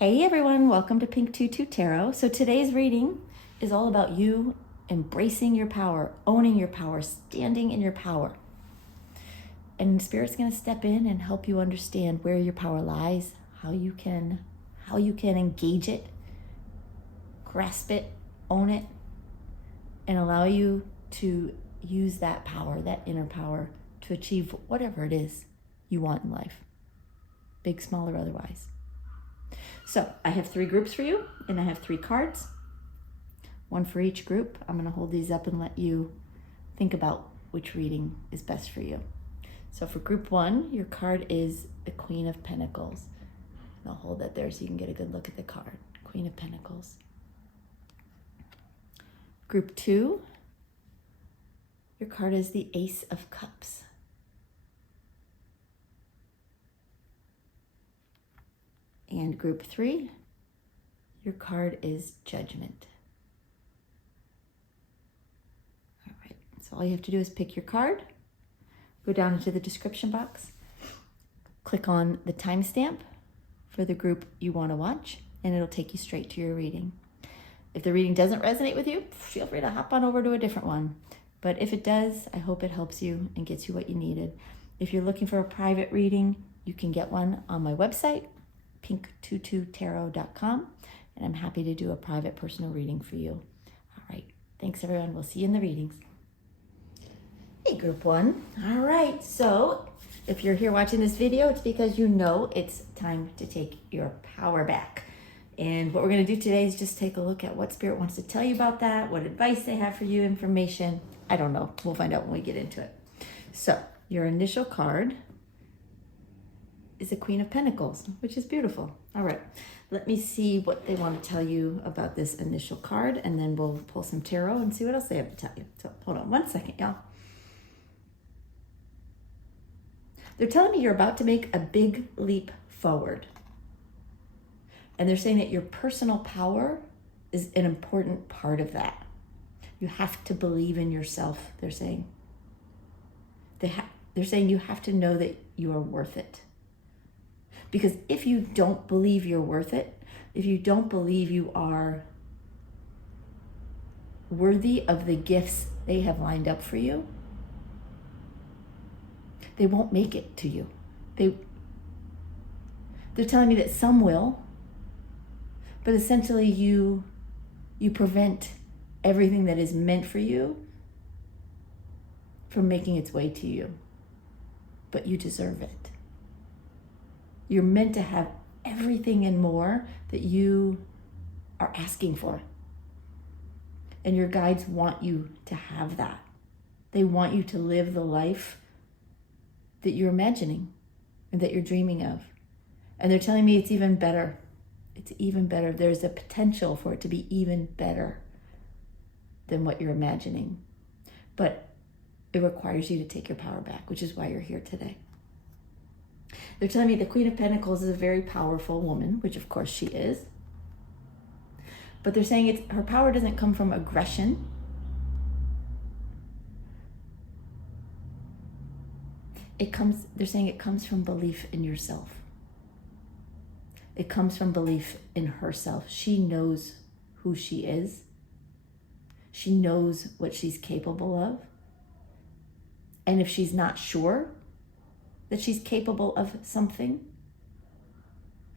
Hey everyone, welcome to Pink Tutu Tarot. So today's reading is all about you embracing your power, owning your power, standing in your power. And Spirit's going to step in and help you understand where your power lies, how you can engage it, grasp it, own it, and allow you to use that power, that inner power, to achieve whatever it is you want in life, big, small, or otherwise. So I have 3 groups for you, and I have 3 cards, one for each group. I'm going to hold these up and let you think about which reading is best for you. So for group 1, your card is the Queen of Pentacles. And I'll hold that there so you can get a good look at the card. Queen of Pentacles. Group 2, your card is the Ace of Cups. And group 3, your card is Judgment. All right, so all you have to do is pick your card, go down into the description box, click on the timestamp for the group you want to watch, and it'll take you straight to your reading. If the reading doesn't resonate with you, feel free to hop on over to a different one. But if it does, I hope it helps you and gets you what you needed. If you're looking for a private reading, you can get one on my website, pinkttututarot.com, and I'm happy to do a private personal reading for you. All right, thanks everyone. We'll see you in the readings. Hey, group 1. All right, so if you're here watching this video, it's because you know it's time to take your power back. And what we're going to do today is just take a look at what Spirit wants to tell you about that, what advice they have for you, information. I don't know. We'll find out when we get into it. So your initial card is the Queen of Pentacles, which is beautiful. All right, let me see what they want to tell you about this initial card, and then we'll pull some tarot and see what else they have to tell you. So hold on one second, y'all. They're telling me you're about to make a big leap forward. And they're saying that your personal power is an important part of that. You have to believe in yourself, they're saying. They're saying you have to know that you are worth it. Because if you don't believe you're worth it, if you don't believe you are worthy of the gifts they have lined up for you, they won't make it to you. They're telling me that some will, but essentially you prevent everything that is meant for you from making its way to you. But you deserve it. You're meant to have everything and more that you are asking for. And your guides want you to have that. They want you to live the life that you're imagining and that you're dreaming of. And they're telling me it's even better. It's even better. There's a potential for it to be even better than what you're imagining. But it requires you to take your power back, which is why you're here today. They're telling me the Queen of Pentacles is a very powerful woman, which of course she is. But they're saying her power doesn't come from aggression. They're saying it comes from belief in yourself. It comes from belief in herself. She knows who she is. She knows what she's capable of. And if she's not sure that she's capable of something,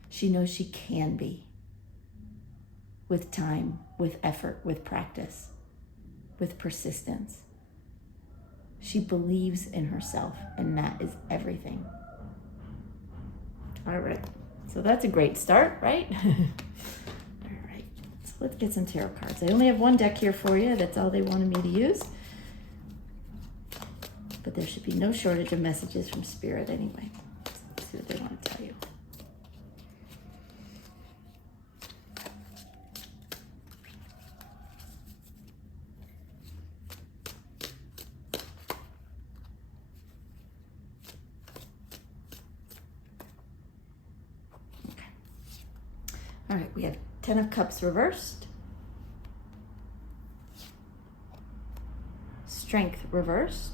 she knows she can be. With time, with effort, with practice, with persistence. She believes in herself, and that is everything. All right, so that's a great start, right? All right, so let's get some tarot cards. I only have one deck here for you. That's all they wanted me to use. But there should be no shortage of messages from Spirit anyway. Let's see what they want to tell you. Okay. All right, we have 10 of Cups reversed. Strength reversed.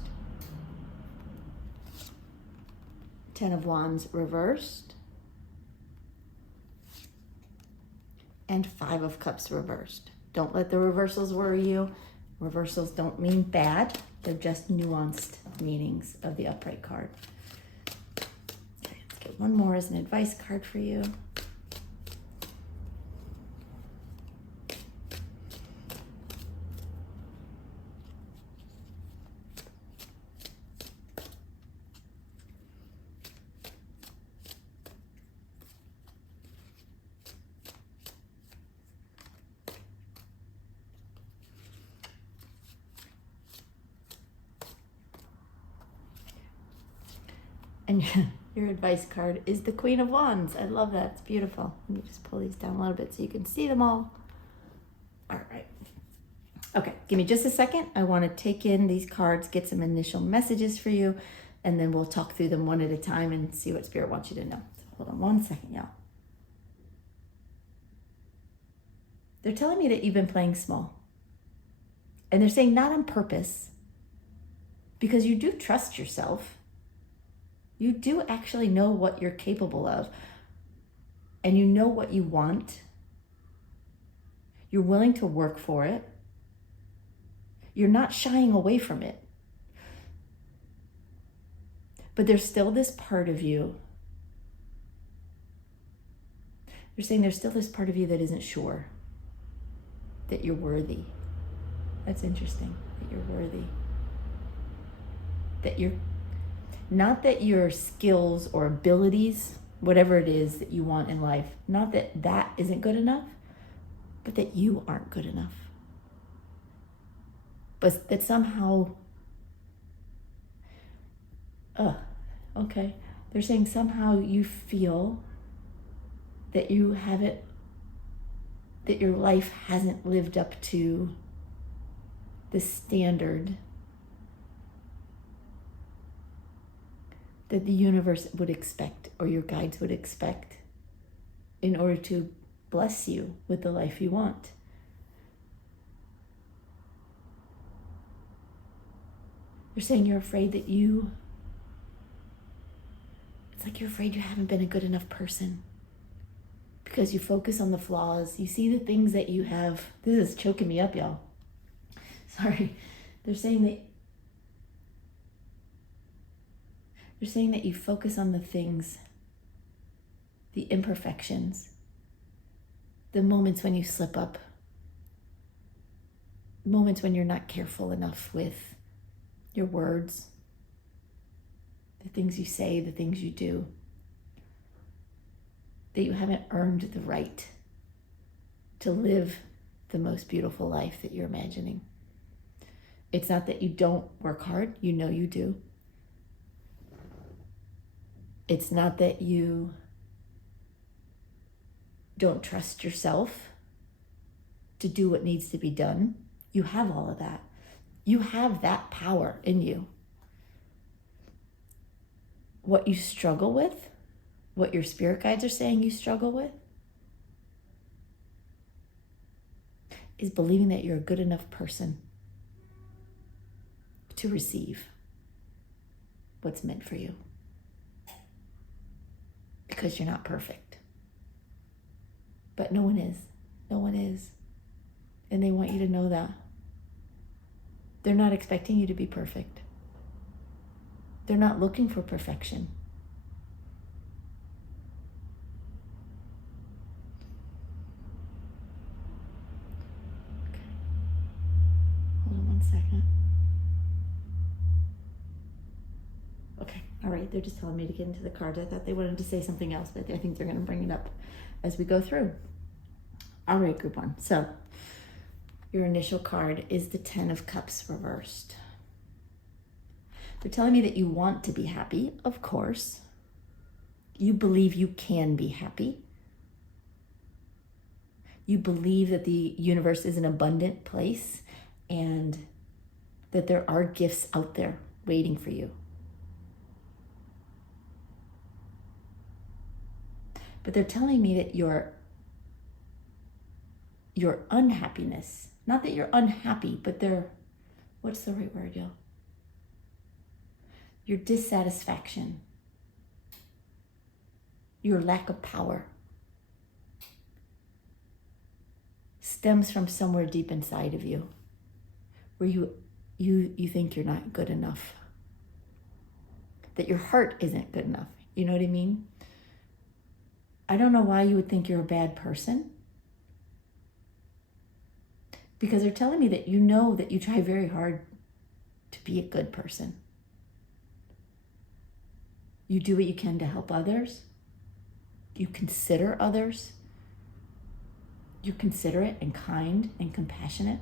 10 of Wands reversed. and 5 of Cups reversed. Don't let the reversals worry you. Reversals don't mean bad. They're just nuanced meanings of the upright card. Okay, let's get one more as an advice card for you. And your advice card is the Queen of Wands. I love that. It's beautiful. Let me just pull these down a little bit so you can see them all. All right. Okay, give me just a second. I want to take in these cards, get some initial messages for you, and then we'll talk through them one at a time and see what Spirit wants you to know. So hold on one second, y'all. They're telling me that you've been playing small. And they're saying not on purpose, because you do trust yourself. You do actually know what you're capable of, and you know what you want. You're willing to work for it. You're not shying away from it. But there's still this part of you. They're saying there's still this part of you that isn't sure that you're worthy. That's interesting, that you're worthy. That you're not that your skills or abilities, whatever it is that you want in life, not that that isn't good enough, but that you aren't good enough. But that somehow, okay. They're saying somehow you feel that you haven't, that your life hasn't lived up to the standard that the universe would expect, or your guides would expect, in order to bless you with the life you want. They're saying you're afraid that it's like you're afraid you haven't been a good enough person, because you focus on the flaws. You see the things that you have. This is choking me up, y'all. Sorry. They're saying that you focus on the things, the imperfections, the moments when you slip up, moments when you're not careful enough with your words, the things you say, the things you do, that you haven't earned the right to live the most beautiful life that you're imagining. It's not that you don't work hard, you know you do. It's not that you don't trust yourself to do what needs to be done. You have all of that. You have that power in you. What you struggle with, what your spirit guides are saying you struggle with, is believing that you're a good enough person to receive what's meant for you. Because you're not perfect. But no one is. No one is. And they want you to know that. They're not expecting you to be perfect. They're not looking for perfection. Okay. Hold on one second. Okay, all right, they're just telling me to get into the cards. I thought they wanted to say something else, but I think they're gonna bring it up as we go through. All right, group one. So your initial card is the 10 of Cups reversed. They're telling me that you want to be happy, of course. You believe you can be happy. You believe that the universe is an abundant place and that there are gifts out there waiting for you. But they're telling me that your unhappiness, not that you're unhappy, but what's the right word, y'all? Your dissatisfaction, your lack of power, stems from somewhere deep inside of you, where you think you're not good enough, that your heart isn't good enough. You know what I mean? I don't know why you would think you're a bad person, because they're telling me that you know that you try very hard to be a good person. You do what you can to help others. You consider others. You're considerate and kind and compassionate.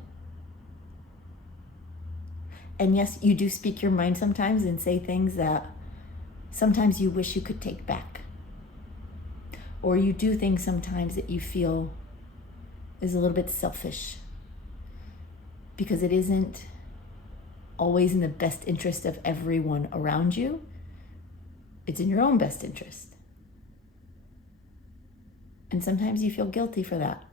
And yes, you do speak your mind sometimes and say things that sometimes you wish you could take back. Or you do things sometimes that you feel is a little bit selfish, because it isn't always in the best interest of everyone around you. It's in your own best interest. And sometimes you feel guilty for that,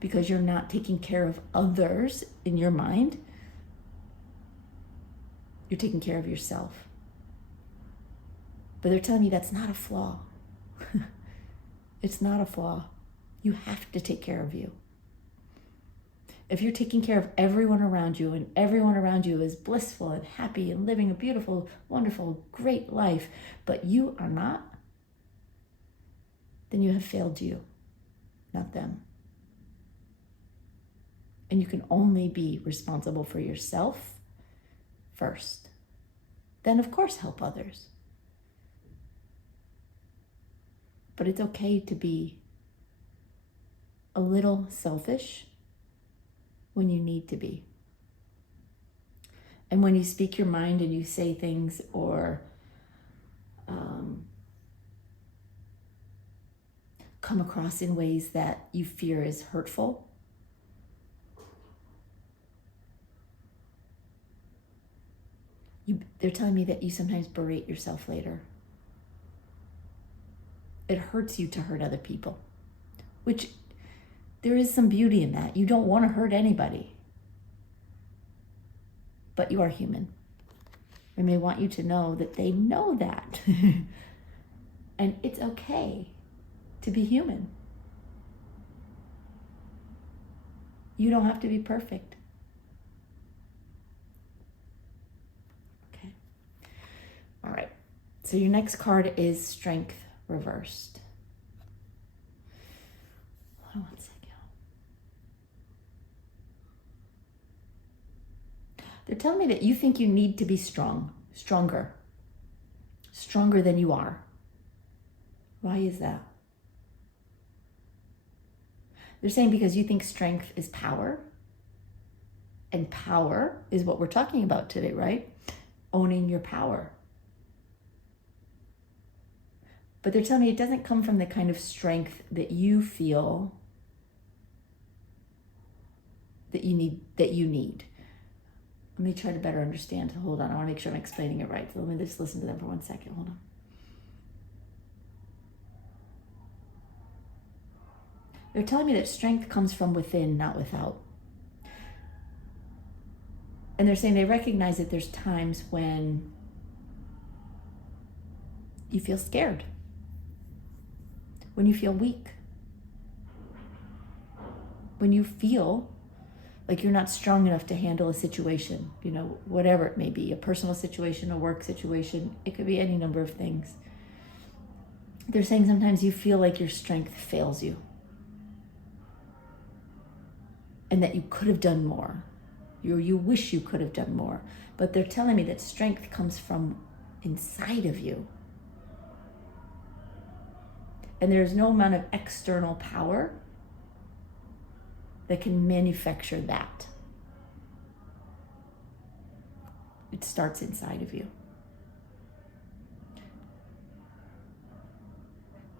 because you're not taking care of others in your mind. You're taking care of yourself. But they're telling me that's not a flaw. It's not a flaw. You have to take care of you. If you're taking care of everyone around you, and everyone around you is blissful and happy and living a beautiful, wonderful, great life, but you are not, then you have failed you, not them. And you can only be responsible for yourself first. Then, of course, help others. But it's okay to be a little selfish when you need to be. And when you speak your mind and you say things, or come across in ways that you fear is hurtful, they're telling me that you sometimes berate yourself later. It hurts you to hurt other people, which there is some beauty in that. You don't want to hurt anybody, but you are human. And they want you to know that they know that. And it's okay to be human. You don't have to be perfect. Okay. All right. So your next card is Strength reversed. Hold on one second. They're telling me that you think you need to be stronger than you are. Why is that? They're saying because you think strength is power, and power is what we're talking about today, right? Owning your power. But they're telling me it doesn't come from the kind of strength that you feel that you need. Let me try to better understand. Hold on, I want to make sure I'm explaining it right. So let me just listen to them for 1 second. Hold on. They're telling me that strength comes from within, not without. And they're saying they recognize that there's times when you feel scared, when you feel weak, when you feel like you're not strong enough to handle a situation, whatever it may be, a personal situation, a work situation, it could be any number of things. They're saying sometimes you feel like your strength fails you, and that you could have done more, or you wish you could have done more. But they're telling me that strength comes from inside of you. And there's no amount of external power that can manufacture that. It starts inside of you.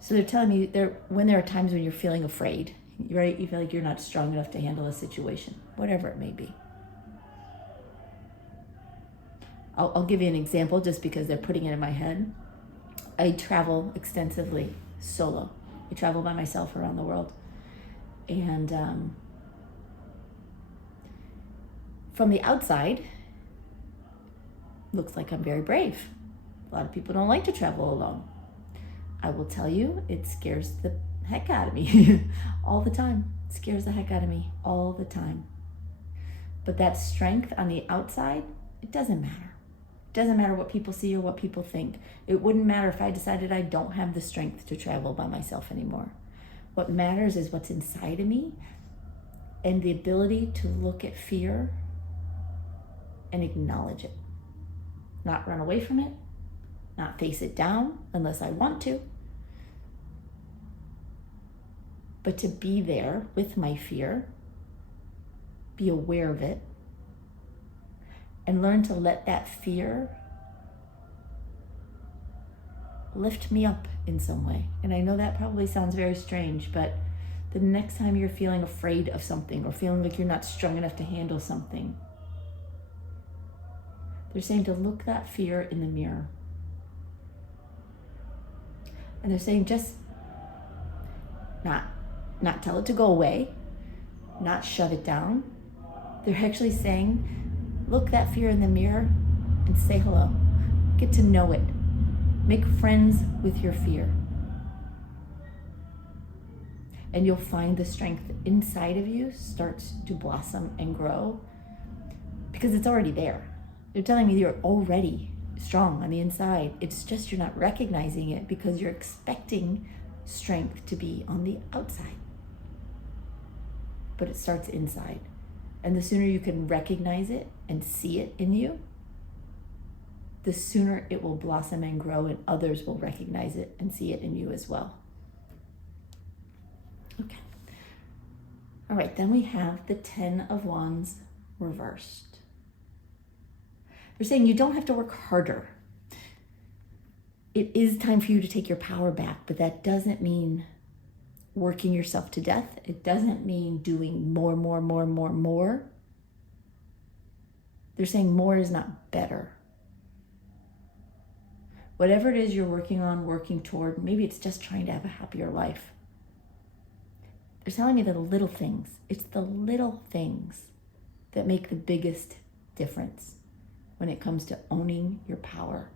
So they're telling me when there are times when you're feeling afraid, right? You feel like you're not strong enough to handle a situation, whatever it may be. I'll give you an example just because they're putting it in my head. I travel extensively solo. I travel by myself around the world. And from the outside, looks like I'm very brave. A lot of people don't like to travel alone. I will tell you, it scares the heck out of me all the time. It scares the heck out of me all the time. But that strength on the outside, it doesn't matter. It doesn't matter what people see or what people think. It wouldn't matter if I decided I don't have the strength to travel by myself anymore. What matters is what's inside of me and the ability to look at fear and acknowledge it. Not run away from it, not face it down unless I want to, but to be there with my fear, be aware of it, and learn to let that fear lift me up in some way. And I know that probably sounds very strange, but the next time you're feeling afraid of something or feeling like you're not strong enough to handle something, they're saying to look that fear in the mirror. And they're saying just not tell it to go away, not shut it down. They're actually saying, look that fear in the mirror and say hello. Get to know it. Make friends with your fear. And you'll find the strength inside of you starts to blossom and grow because it's already there. They're telling me you're already strong on the inside. It's just you're not recognizing it because you're expecting strength to be on the outside. But it starts inside. And the sooner you can recognize it and see it in you, the sooner it will blossom and grow and others will recognize it and see it in you as well. Okay. All right, then we have the 10 of Wands reversed. They're saying you don't have to work harder. It is time for you to take your power back, but that doesn't mean working yourself to death. It doesn't mean doing more. They're saying more is not better. Whatever it is you're working on, working toward, maybe it's just trying to have a happier life. They're telling me the little things. It's the little things that make the biggest difference when it comes to owning your power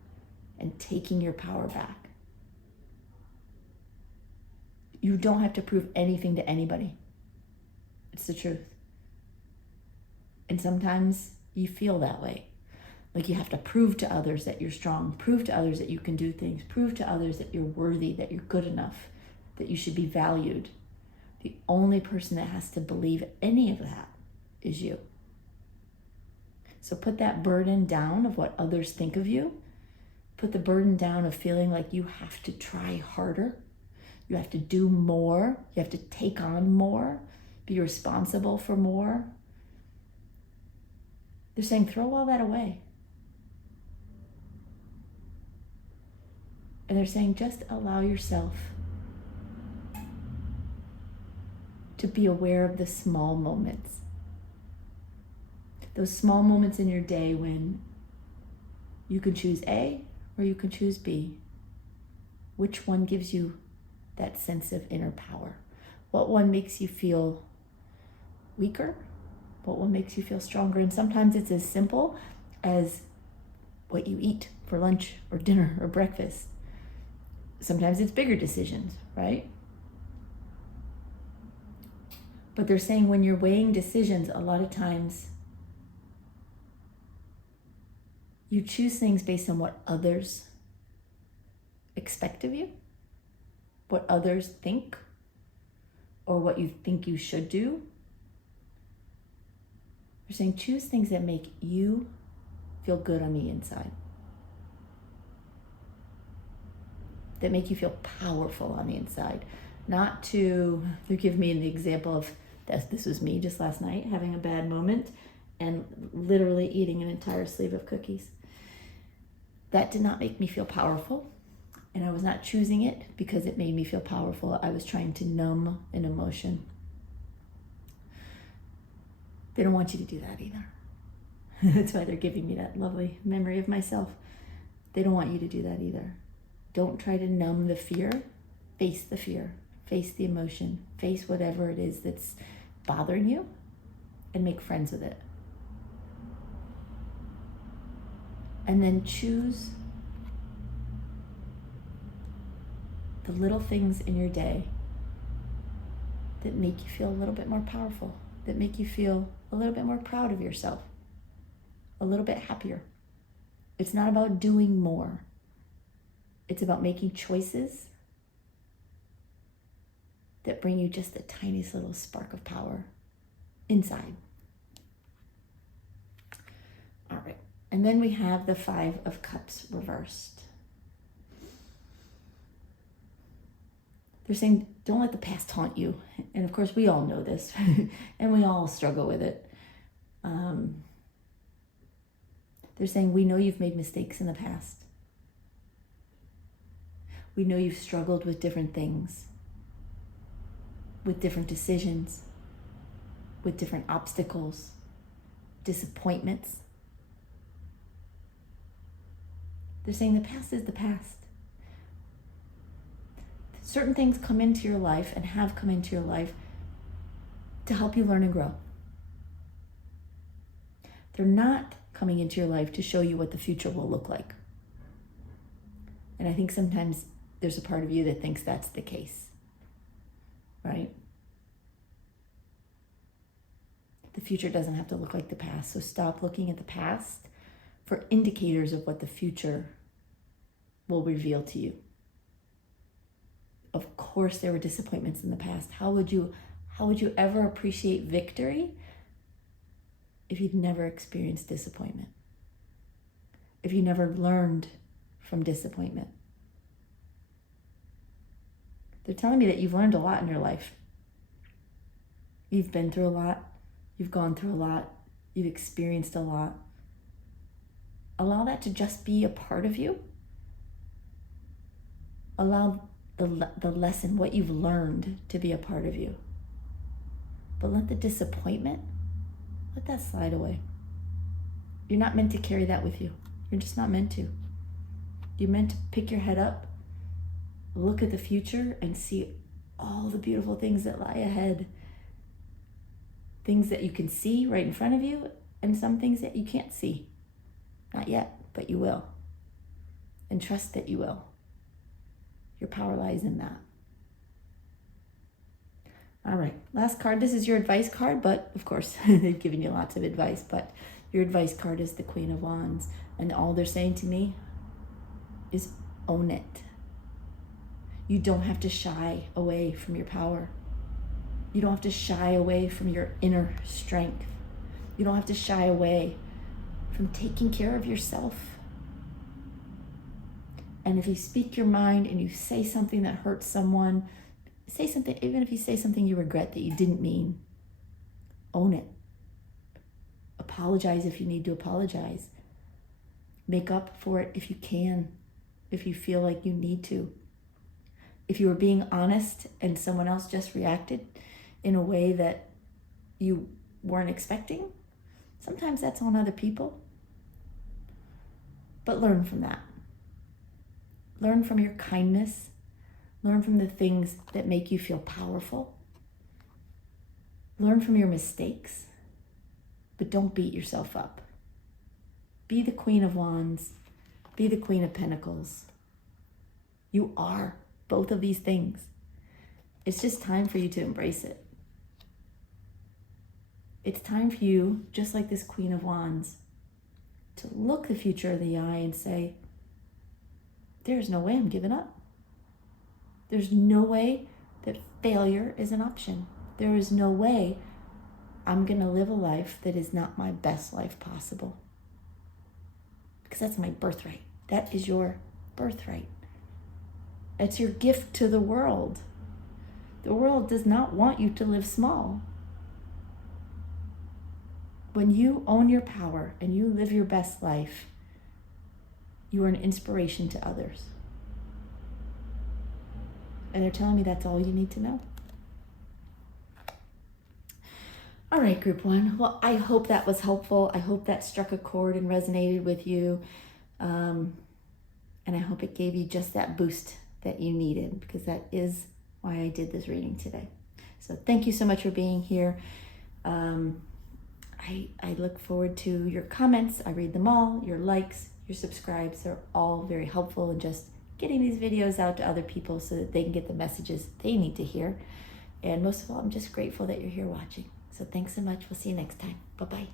and taking your power back. You don't have to prove anything to anybody. It's the truth. And sometimes you feel that way. Like you have to prove to others that you're strong, prove to others that you can do things, prove to others that you're worthy, that you're good enough, that you should be valued. The only person that has to believe any of that is you. So put that burden down of what others think of you. Put the burden down of feeling like you have to try harder. You have to do more. You have to take on more. Be responsible for more. They're saying throw all that away. And they're saying just allow yourself to be aware of the small moments. Those small moments in your day when you can choose A or you can choose B. Which one gives you that sense of inner power? What one makes you feel weaker? What one makes you feel stronger? And sometimes it's as simple as what you eat for lunch or dinner or breakfast. Sometimes it's bigger decisions, right? But they're saying when you're weighing decisions, a lot of times you choose things based on what others expect of you, what others think, or what you think you should do. They're saying choose things that make you feel good on the inside, that make you feel powerful on the inside. Not to, they're giving me the example of, this was me just last night, having a bad moment and literally eating an entire sleeve of cookies. That did not make me feel powerful, and I was not choosing it because it made me feel powerful. I was trying to numb an emotion. They don't want you to do that either. That's why they're giving me that lovely memory of myself. They don't want you to do that either. Don't try to numb the fear. Face the fear. Face the emotion. Face whatever it is that's bothering you and make friends with it. And then choose the little things in your day that make you feel a little bit more powerful, that make you feel a little bit more proud of yourself, a little bit happier. It's not about doing more. It's about making choices that bring you just the tiniest little spark of power inside. All right. And then we have the 5 of Cups reversed. They're saying, don't let the past haunt you. And of course, we all know this, and we all struggle with it. They're saying, we know you've made mistakes in the past. We know you've struggled with different things, with different decisions, with different obstacles, disappointments. They're saying the past is the past. Certain things come into your life and have come into your life to help you learn and grow. They're not coming into your life to show you what the future will look like. And I think sometimes there's a part of you that thinks that's the case, right? The future doesn't have to look like the past, so stop looking at the past for indicators of what the future will reveal to you. Of course, there were disappointments in the past. How would you ever appreciate victory if you'd never experienced disappointment? If you never learned from disappointment? They're telling me that you've learned a lot in your life. You've been through a lot. You've gone through a lot. You've experienced a lot. Allow that to just be a part of you. Allow the lesson, what you've learned, to be a part of you. But let the disappointment, let that slide away. You're not meant to carry that with you. You're just not meant to. You're meant to pick your head up, look at the future, and see all the beautiful things that lie ahead. Things that you can see right in front of you, and some things that you can't see. Not yet, but you will. And trust that you will. Your power lies in that. All right, last card. This is your advice card, but of course, they've given you lots of advice, but your advice card is the Queen of Wands. And all they're saying to me is own it. You don't have to shy away from your power. You don't have to shy away from your inner strength. You don't have to shy away from taking care of yourself. And if you speak your mind and you say something that hurts someone, say something, even if you say something you regret that you didn't mean, own it. Apologize if you need to apologize. Make up for it if you can, if you feel like you need to. If you were being honest and someone else just reacted in a way that you weren't expecting, sometimes that's on other people. But learn from that. Learn from your kindness. Learn from the things that make you feel powerful. Learn from your mistakes, but don't beat yourself up. Be the Queen of Wands. Be the Queen of Pentacles. You are both of these things. It's just time for you to embrace it. It's time for you, just like this Queen of Wands, to look the future in the eye and say, there's no way I'm giving up. There's no way that failure is an option. There is no way I'm going to live a life that is not my best life possible. Because that's my birthright. That is your birthright. It's your gift to the world. The world does not want you to live small. When you own your power and you live your best life, you are an inspiration to others. And they're telling me that's all you need to know. All right, group one. Well, I hope that was helpful. I hope that struck a chord and resonated with you. And I hope it gave you just that boost that you needed, because that is why I did this reading today. So thank you so much for being here. I look forward to your comments. I read them all. Your likes, your subscribes are all very helpful in just getting these videos out to other people so that they can get the messages they need to hear. And most of all, I'm just grateful that you're here watching. So thanks so much. We'll see you next time. Bye-bye.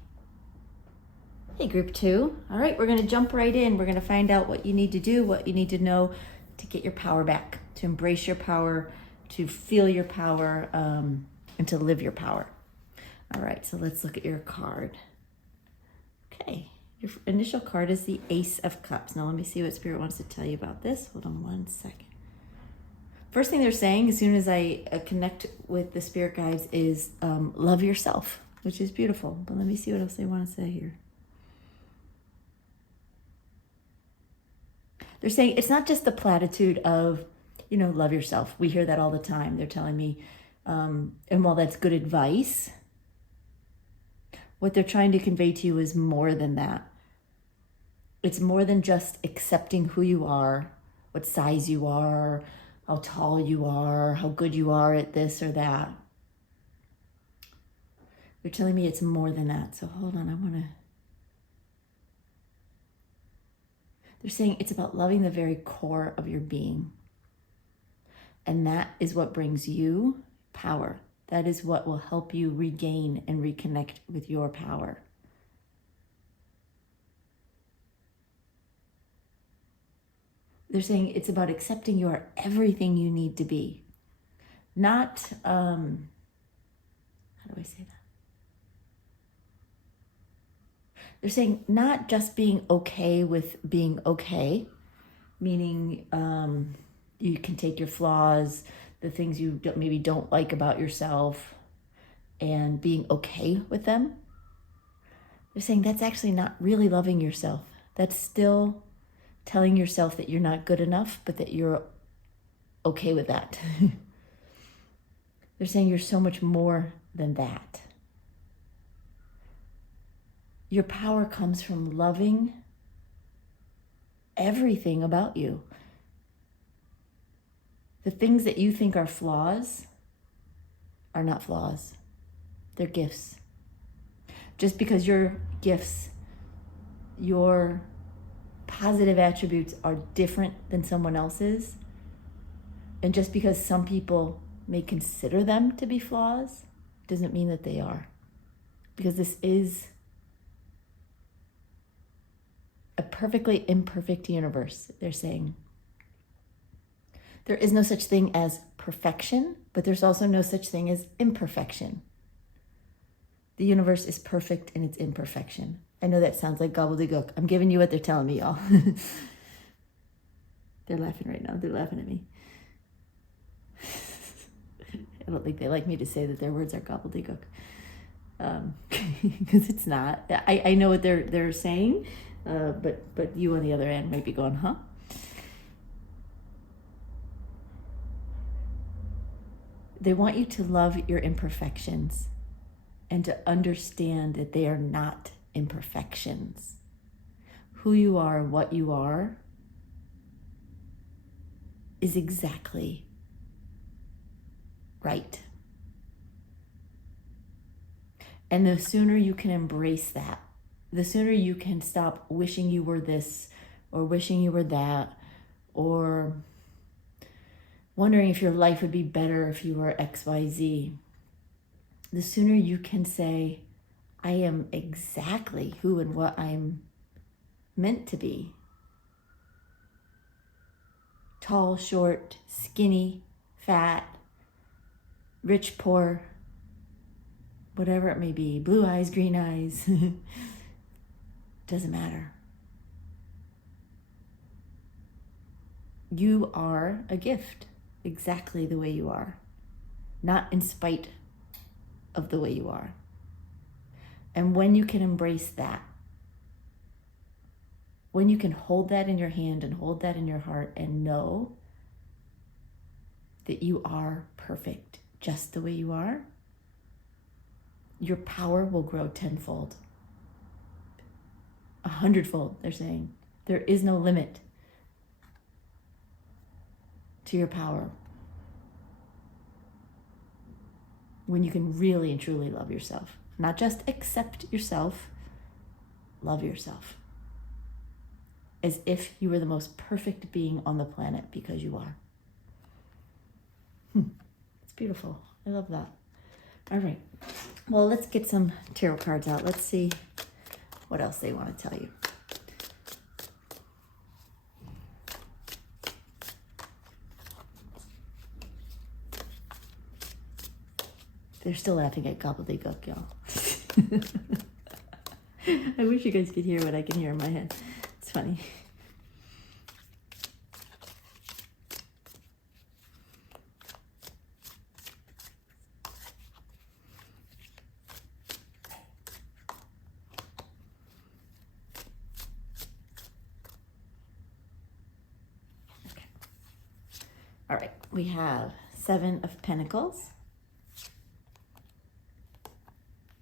Hey, group 2. All right, we're going to jump right in. We're going to find out what you need to do, what you need to know to get your power back, to embrace your power, to feel your power, and to live your power. All right, so let's look at your card. Okay, your initial card is the Ace of Cups. Now let me see what Spirit wants to tell you about this. Hold on one second. First thing they're saying as soon as I connect with the Spirit guides is love yourself, which is beautiful. But let me see what else they want to say here. They're saying it's not just the platitude of, love yourself. We hear that all the time. They're telling me, and while that's good advice, what they're trying to convey to you is more than that. It's more than just accepting who you are, what size you are, how tall you are, how good you are at this or that. They're telling me it's more than that. So hold on, They're saying it's about loving the very core of your being. And that is what brings you power. That is what will help you regain and reconnect with your power. They're saying it's about accepting you are everything you need to be. Not, how do I say that? They're saying not just being okay with being okay, meaning you can take your flaws, the things you maybe don't like about yourself, and being okay with them. They're saying that's actually not really loving yourself. That's still telling yourself that you're not good enough, but that you're okay with that. They're saying you're so much more than that. Your power comes from loving everything about you. The things that you think are flaws are not flaws. They're gifts. Just because your gifts, your positive attributes are different than someone else's, and just because some people may consider them to be flaws, doesn't mean that they are. Because this is a perfectly imperfect universe, they're saying. There is no such thing as perfection, but there's also no such thing as imperfection. The universe is perfect in its imperfection. I know that sounds like gobbledygook. I'm giving you what they're telling me, y'all. They're laughing right now. They're laughing at me. I don't think they like me to say that their words are gobbledygook. Because it's not. I know what they're saying, but you on the other end might be going, huh? They want you to love your imperfections and to understand that they are not imperfections. Who you are, what you are, is exactly right. And the sooner you can embrace that, the sooner you can stop wishing you were this or wishing you were that, or wondering if your life would be better if you were XYZ, the sooner you can say, I am exactly who and what I'm meant to be. Tall, short, skinny, fat, rich, poor, whatever it may be, blue eyes, green eyes, doesn't matter. You are a gift exactly the way you are, not in spite of the way you are. And when you can embrace that, when you can hold that in your hand and hold that in your heart and know that you are perfect just the way you are, your power will grow tenfold, 100-fold, they're saying. There is no limit to your power when you can really and truly love yourself. Not just accept yourself, love yourself. As if you were the most perfect being on the planet, because you are. It's beautiful. I love that. All right. Well, let's get some tarot cards out. Let's see what else they want to tell you. They're still laughing at gobbledygook, y'all. I wish you guys could hear what I can hear in my head. It's funny. Okay. All right, we have 7 of Pentacles,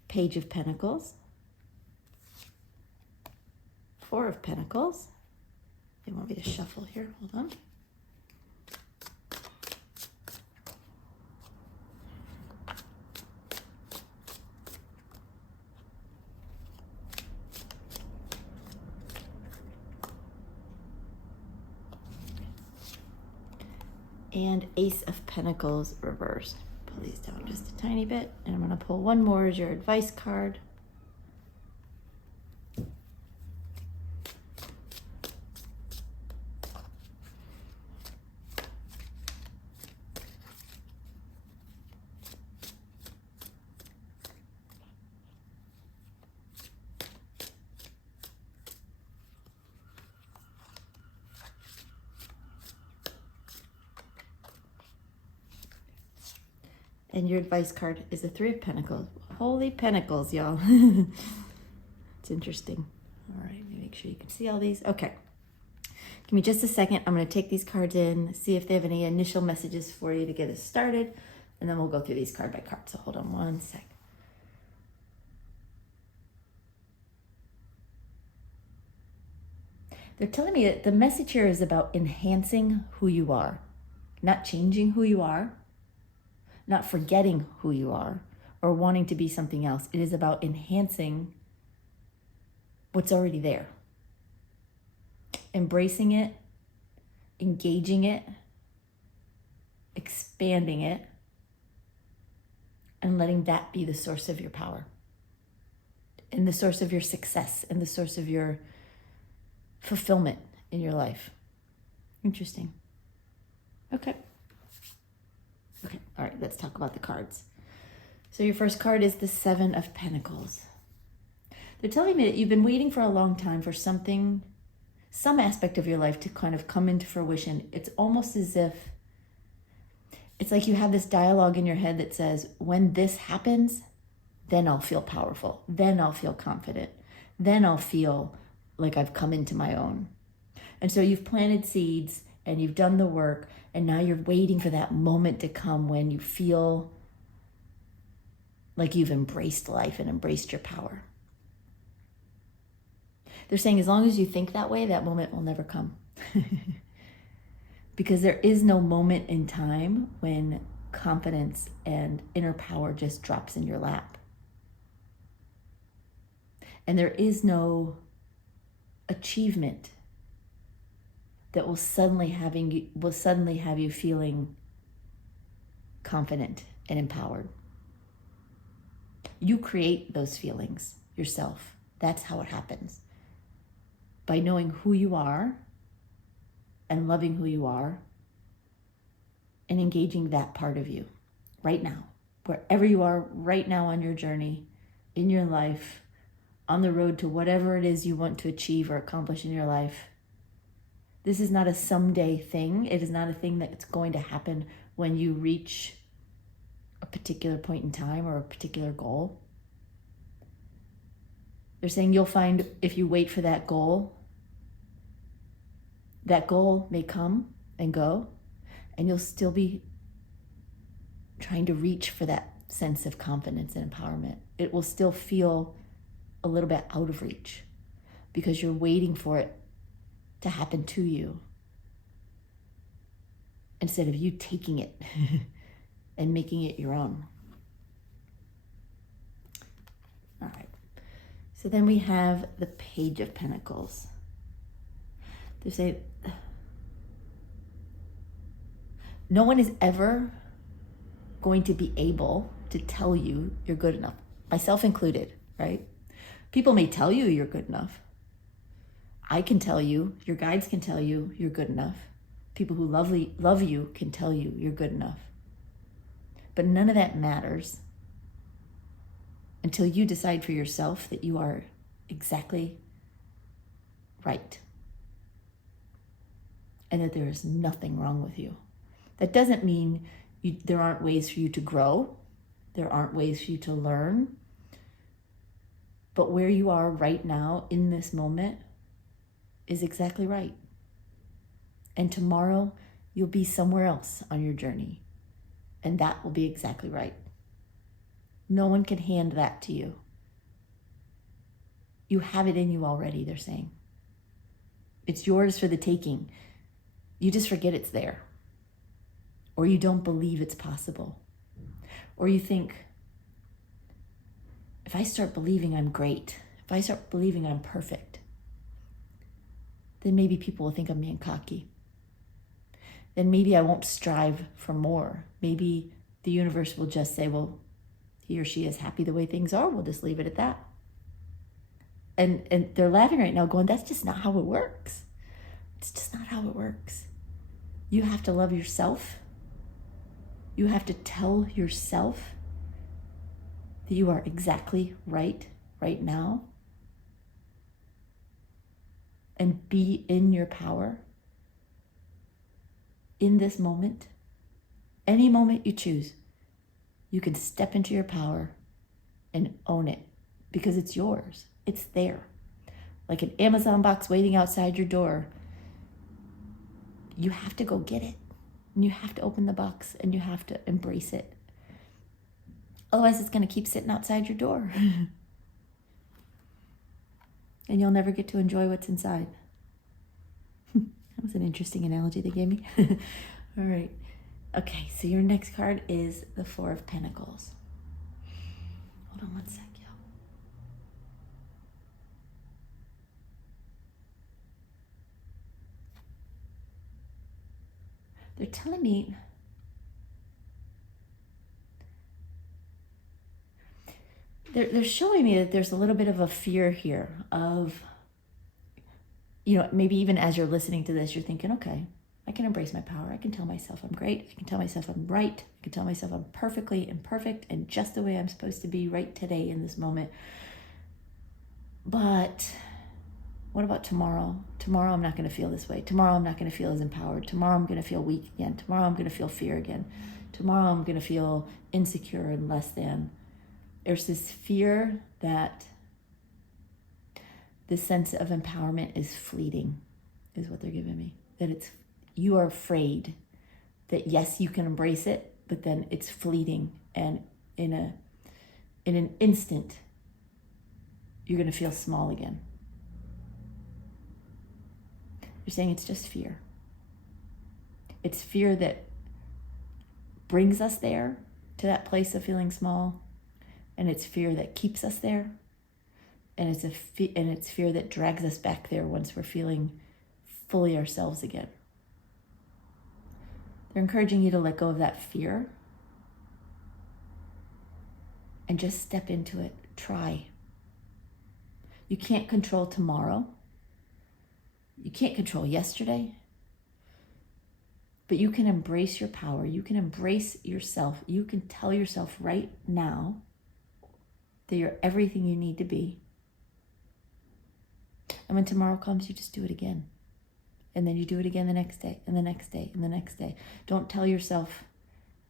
Page of Pentacles, 4 of Pentacles. They want me to shuffle here. Hold on. And Ace of Pentacles reversed. Pull these down just a tiny bit, and I'm going to pull one more as your advice card. And your advice card is the 3 of Pentacles. Holy Pentacles, y'all. It's interesting. All right, let me make sure you can see all these. Okay. Give me just a second. I'm going to take these cards in, see if they have any initial messages for you to get us started, and then we'll go through these card by card. So hold on one sec. They're telling me that the message here is about enhancing who you are, not changing who you are, not forgetting who you are or wanting to be something else. It is about enhancing what's already there. Embracing it, engaging it, expanding it, and letting that be the source of your power and the source of your success and the source of your fulfillment in your life. Interesting. Okay. Okay, all right, let's talk about the cards. So your first card is the 7 of Pentacles. They're telling me that you've been waiting for a long time for something, some aspect of your life to kind of come into fruition. It's almost as if, it's like you have this dialogue in your head that says, when this happens, then I'll feel powerful. Then I'll feel confident. Then I'll feel like I've come into my own. And so you've planted seeds and you've done the work, and now you're waiting for that moment to come when you feel like you've embraced life and embraced your power. They're saying as long as you think that way, that moment will never come. Because there is no moment in time when confidence and inner power just drops in your lap. And there is no achievement that will suddenly have you feeling confident and empowered. You create those feelings yourself. That's how it happens. By knowing who you are and loving who you are and engaging that part of you right now, wherever you are right now on your journey, in your life, on the road to whatever it is you want to achieve or accomplish in your life. This is not a someday thing. It is not a thing that's going to happen when you reach a particular point in time or a particular goal. They're saying you'll find if you wait for that goal may come and go, and you'll still be trying to reach for that sense of confidence and empowerment. It will still feel a little bit out of reach because you're waiting for it to happen to you instead of you taking it and making it your own. All right. So then we have the Page of Pentacles. They say, no one is ever going to be able to tell you you're good enough, myself included, right? People may tell you you're good enough. I can tell you, your guides can tell you you're good enough. People who love you can tell you you're good enough. But none of that matters until you decide for yourself that you are exactly right and that there is nothing wrong with you. That doesn't mean there aren't ways for you to grow. There aren't ways for you to learn. But where you are right now in this moment is exactly right. And tomorrow you'll be somewhere else on your journey. And that will be exactly right. No one can hand that to you. You have it in you already, they're saying. It's yours for the taking. You just forget it's there. Or you don't believe it's possible. Or you think, if I start believing I'm great, if I start believing I'm perfect, then maybe people will think I'm being cocky. Then maybe I won't strive for more. Maybe the universe will just say, well, he or she is happy the way things are. We'll just leave it at that. And they're laughing right now going, that's just not how it works. It's just not how it works. You have to love yourself. You have to tell yourself that you are exactly right now. And be in your power in this moment. Any moment you choose, you can step into your power and own it because it's yours. It's there. Like an Amazon box waiting outside your door. You have to go get it. And you have to open the box and you have to embrace it. Otherwise, it's going to keep sitting outside your door. And you'll never get to enjoy what's inside. That was an interesting analogy they gave me. All right. Okay, so your next card is the Four of Pentacles. Hold on one sec, y'all. They're telling me they're showing me that there's a little bit of a fear here of, maybe even as you're listening to this, you're thinking, okay, I can embrace my power. I can tell myself I'm great. I can tell myself I'm right. I can tell myself I'm perfectly imperfect and just the way I'm supposed to be right today in this moment. But what about tomorrow? Tomorrow I'm not going to feel this way. Tomorrow I'm not going to feel as empowered. Tomorrow I'm going to feel weak again. Tomorrow I'm going to feel fear again. Tomorrow I'm going to feel insecure and less than. There's this fear that this sense of empowerment is fleeting, is what they're giving me. That you are afraid that yes, you can embrace it, but then it's fleeting, and in an instant, you're going to feel small again. You're saying it's just fear. It's fear that brings us there to that place of feeling small, and it's fear that keeps us there, and it's fear that drags us back there once we're feeling fully ourselves again. They're encouraging you to let go of that fear and just step into it. Try. You can't control tomorrow. You can't control yesterday. But you can embrace your power. You can embrace yourself. You can tell yourself right now that you're everything you need to be. And when tomorrow comes, you just do it again. And then you do it again the next day, and the next day, and the next day. Don't tell yourself,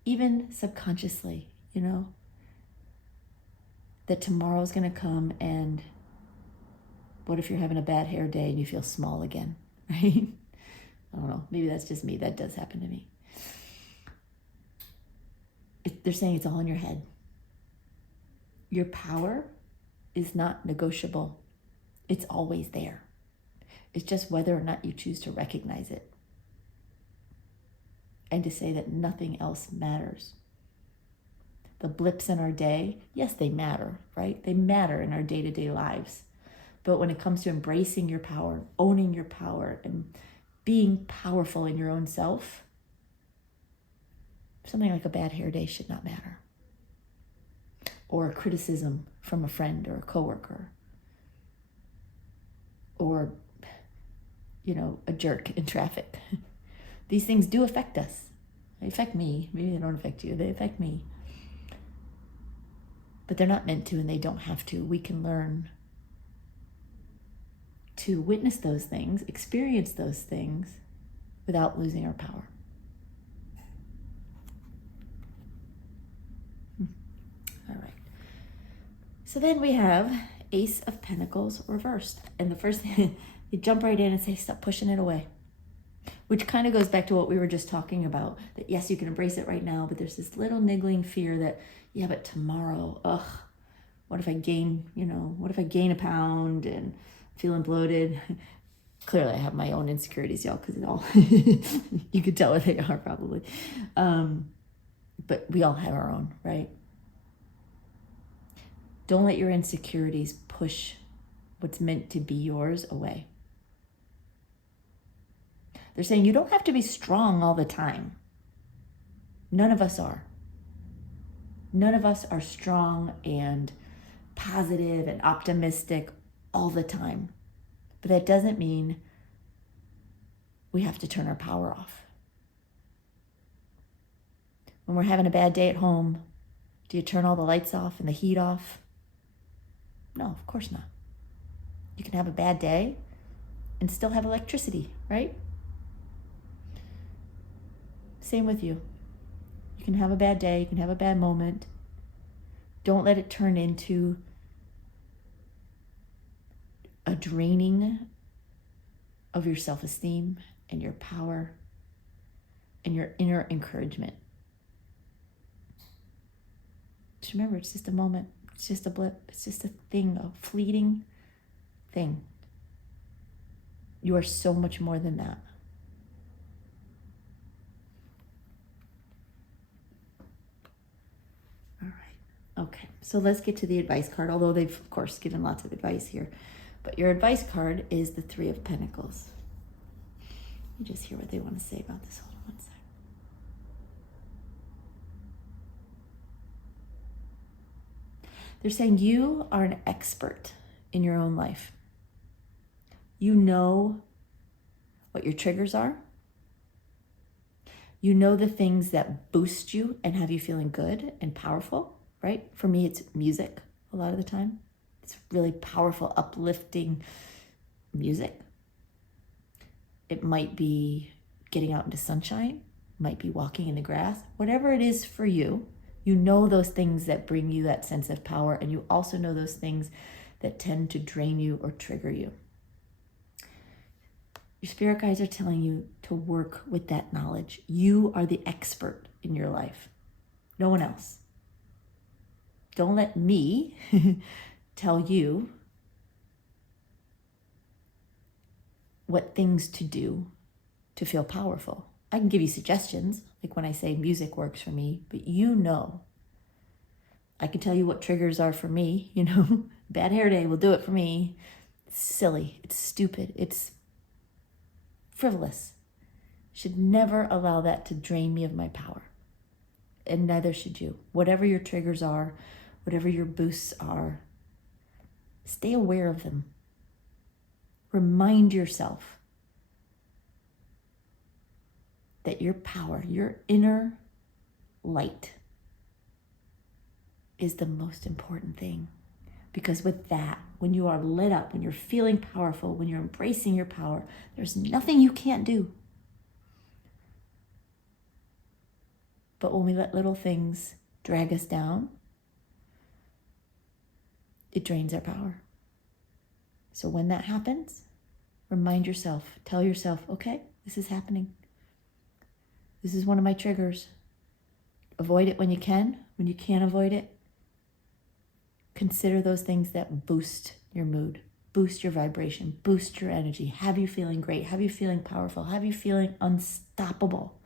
even subconsciously, that tomorrow's going to come, and what if you're having a bad hair day and you feel small again, right? I don't know. Maybe that's just me. That does happen to me. They're saying it's all in your head. Your power is not negotiable. It's always there. It's just whether or not you choose to recognize it. And to say that nothing else matters. The blips in our day, yes, they matter, right? They matter in our day-to-day lives. But when it comes to embracing your power, owning your power, and being powerful in your own self, Something like a bad hair day should not matter. Or a criticism from a friend or a coworker. Or, a jerk in traffic. These things do affect us. They affect me. Maybe they don't affect you. They affect me. But they're not meant to, and they don't have to. We can learn to witness those things, experience those things without losing our power. All right. So then we have Ace of Pentacles reversed. And the first thing, you jump right in and say, stop pushing it away. Which kind of goes back to what we were just talking about. That yes, you can embrace it right now, but there's this little niggling fear that, yeah, but tomorrow, what if I gain a pound and feeling bloated? Clearly I have my own insecurities, y'all, because it all, you could tell what they are probably. But we all have our own, right? Don't let your insecurities push what's meant to be yours away. They're saying you don't have to be strong all the time. None of us are. None of us are strong and positive and optimistic all the time. But that doesn't mean we have to turn our power off. When we're having a bad day at home, do you turn all the lights off and the heat off? No, of course not. You can have a bad day and still have electricity, right? Same with you. You can have a bad day, you can have a bad moment. Don't let it turn into a draining of your self-esteem and your power and your inner encouragement. Just remember, it's just a moment. It's just a blip. It's just a thing, a fleeting thing. You are so much more than that. All right. Okay. So let's get to the advice card, although they've, of course, given lots of advice here. But your advice card is the Three of Pentacles. Let me just hear what they want to say about this. Hold on one second. They're saying you are an expert in your own life. You know what your triggers are. You know the things that boost you and have you feeling good and powerful, right? For me, it's music a lot of the time. It's really powerful, uplifting music. It might be getting out into sunshine, might be walking in the grass, whatever it is for you. You know those things that bring you that sense of power, and you also know those things that tend to drain you or trigger you. Your spirit guides are telling you to work with that knowledge. You are the expert in your life, no one else. Don't let me tell you what things to do to feel powerful. I can give you suggestions, like when I say music works for me, but you know. I can tell you what triggers are for me, Bad hair day will do it for me. It's silly, it's stupid, it's frivolous. Should never allow that to drain me of my power. And neither should you. Whatever your triggers are, whatever your boosts are, stay aware of them. Remind yourself that your power, your inner light, is the most important thing. Because with that, when you are lit up, when you're feeling powerful, when you're embracing your power, there's nothing you can't do. But when we let little things drag us down, it drains our power. So when that happens, remind yourself, tell yourself, okay, this is happening. This is one of my triggers. Avoid it when you can. When you can't avoid it, consider those things that boost your mood, boost your vibration, boost your energy, have you feeling great, have you feeling powerful, have you feeling unstoppable.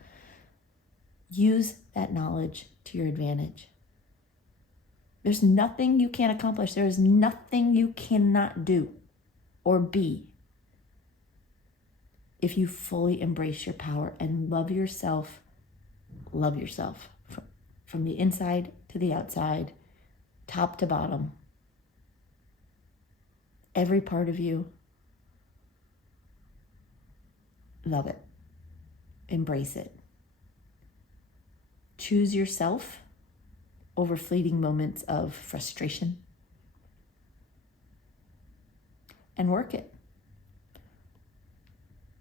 Use that knowledge to your advantage. There's nothing you can't accomplish. There is nothing you cannot do or be if you fully embrace your power and love yourself. Love yourself. from the inside to the outside, top to bottom. Every part of you. Love it. Embrace it. Choose yourself over fleeting moments of frustration. And work it.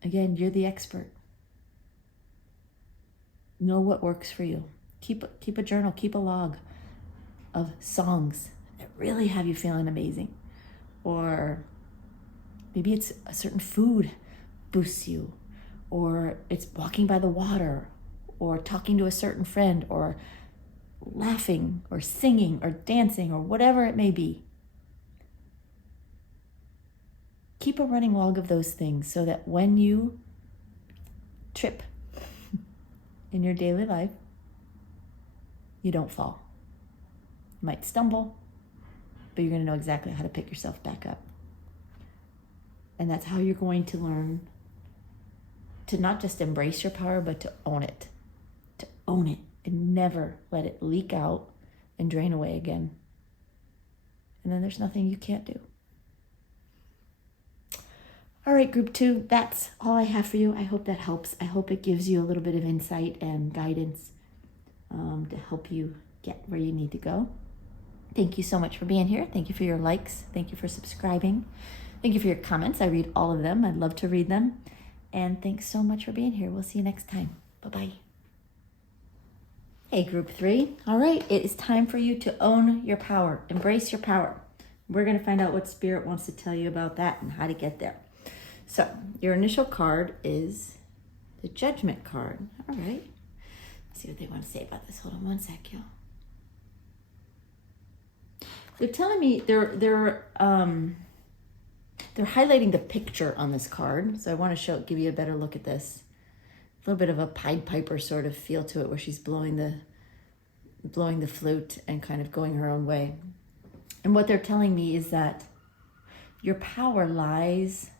Again, you're the expert. Know what works for you. Keep a journal, keep a log of songs that really have you feeling amazing. Or maybe it's a certain food boosts you, or it's walking by the water, or talking to a certain friend, or laughing, or singing, or dancing, or whatever it may be. Keep a running log of those things so that when you trip in your daily life, you don't fall. You might stumble, but you're going to know exactly how to pick yourself back up. And that's how you're going to learn to not just embrace your power, but to own it. To own it and never let it leak out and drain away again. And then there's nothing you can't do. All right, group 2, that's all I have for you. I hope that helps. I hope it gives you a little bit of insight and guidance to help you get where you need to go. Thank you so much for being here. Thank you for your likes. Thank you for subscribing. Thank you for your comments. I read all of them. I'd love to read them. And thanks so much for being here. We'll see you next time. Bye-bye. Hey, group 3. All right, it is time for you to own your power. Embrace your power. We're going to find out what Spirit wants to tell you about that and how to get there. So your initial card is the Judgment card. All right. Let's see what they want to say about this. Hold on one sec, y'all. They're telling me they're highlighting the picture on this card. So I want to give you a better look at this. A little bit of a Pied Piper sort of feel to it, where she's blowing the flute and kind of going her own way. And what they're telling me is that your power lies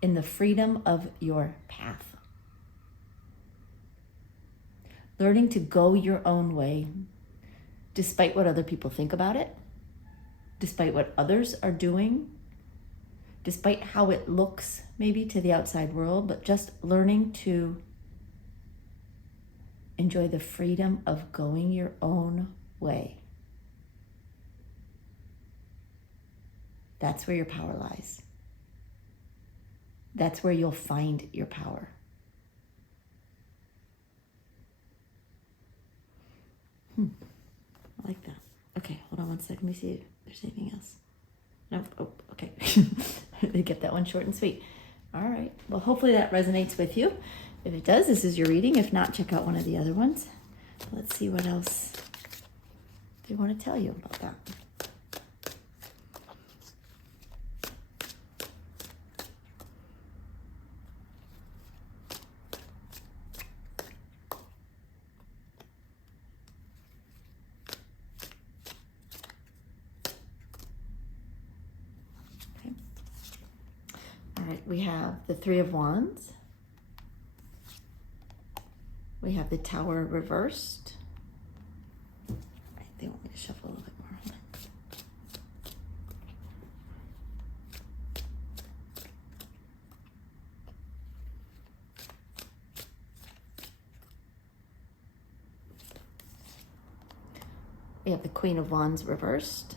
in the freedom of your path. Learning to go your own way, despite what other people think about it, despite what others are doing, despite how it looks maybe to the outside world, but just learning to enjoy the freedom of going your own way. That's where your power lies. That's where you'll find your power. I like that. Okay, hold on one second. Let me see if there's anything else. No, oh, okay. They get that one short and sweet. All right. Well, hopefully that resonates with you. If it does, this is your reading. If not, check out one of the other ones. Let's see what else they want to tell you about that. All right, we have the Three of Wands. We have the Tower reversed. All right, they want me to shuffle a little bit more. Hold on. We have the Queen of Wands reversed.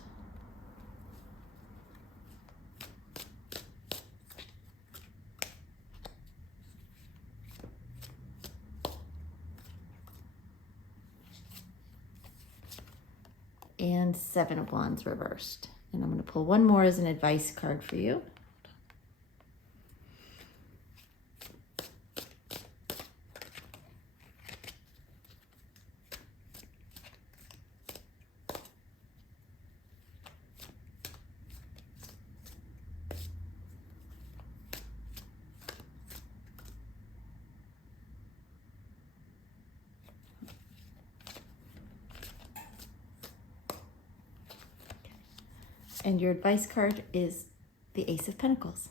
And Seven of Wands reversed. And I'm going to pull one more as an advice card for you. And your advice card is the Ace of Pentacles.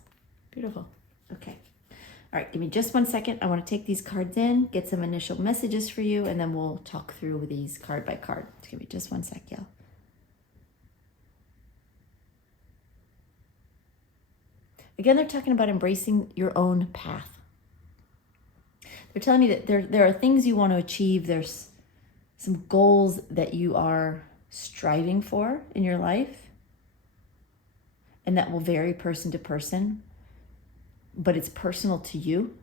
Beautiful. Okay. All right, give me just 1 second. I want to take these cards in, get some initial messages for you, and then we'll talk through these card by card. Give me just 1 sec, y'all. Again, they're talking about embracing your own path. They're telling me that there are things you want to achieve. There's some goals that you are striving for in your life, and that will vary person to person, but it's personal to you.